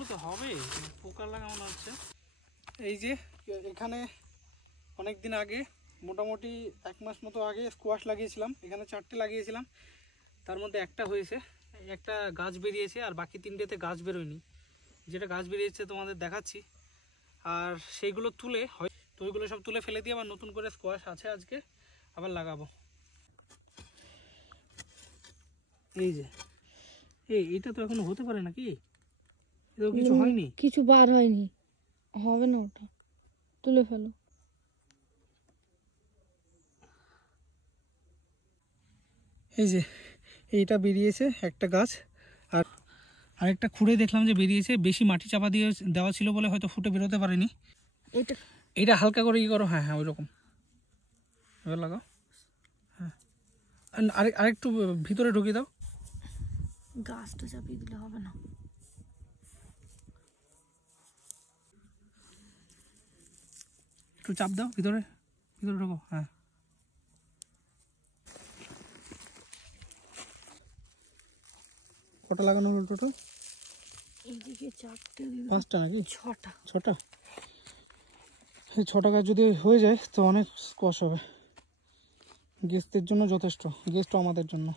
এগুলো তো হবে, পোকা লাগানো হচ্ছে। এই যে এখানে অনেক দিন আগে, মোটামুটি 1 মাস মতো আগে স্কোয়াশ লাগিয়েছিলাম। এখানে 4টে লাগিয়েছিলাম, তার মধ্যে একটা হয়েছে, একটা গাছ বেরিয়েছে, আর বাকি 3টেতে গাছ বেরোয়নি। যেটা গাছ বেরিয়েছে তোমাদের দেখাচ্ছি। আর সেইগুলো তুলে তো ওইগুলো সব তুলে ফেলে দিয়ে আবার নতুন করে স্কোয়াশ আছে, আজকে আবার লাগাবো। এই যে এইটা তো এখনো হতে পারে নাকি, এটাও কিছু হয়নি, কিছু বার হয়নি, হবে না, ওটা তুলে ফেলো। এই যে এইটা বেরিয়েছে একটা গাছ, আর আরেকটা খুঁড়ে দেখলাম যে বেরিয়েছে। বেশি মাটি চাপা দিয়ে দেওয়া ছিল বলে হয়তো ফুটে বেরোতে পারেনি। এটা হালকা করে ই করো, হ্যাঁ হ্যাঁ ওই রকম এবার লাগাও। হ্যাঁ, আরেকটু ভিতরে ঢুকিয়ে দাও। গাছটা চাপিয়ে দিলে হবে না। একটু চাপ দাও, ভিতরে ভিতরে ঢোকো। হ্যাঁ, কটা লাগানো হলো টোটাল? এইদিকে 4টে, 5টা নাকি 6টা। 6টা? এই 6টা গাছ যদি হয়ে যায় তো অনেক স্কোয়াশ হবে। গেস্টদের জন্য যথেষ্ট, গেস্টও আমাদের জন্য।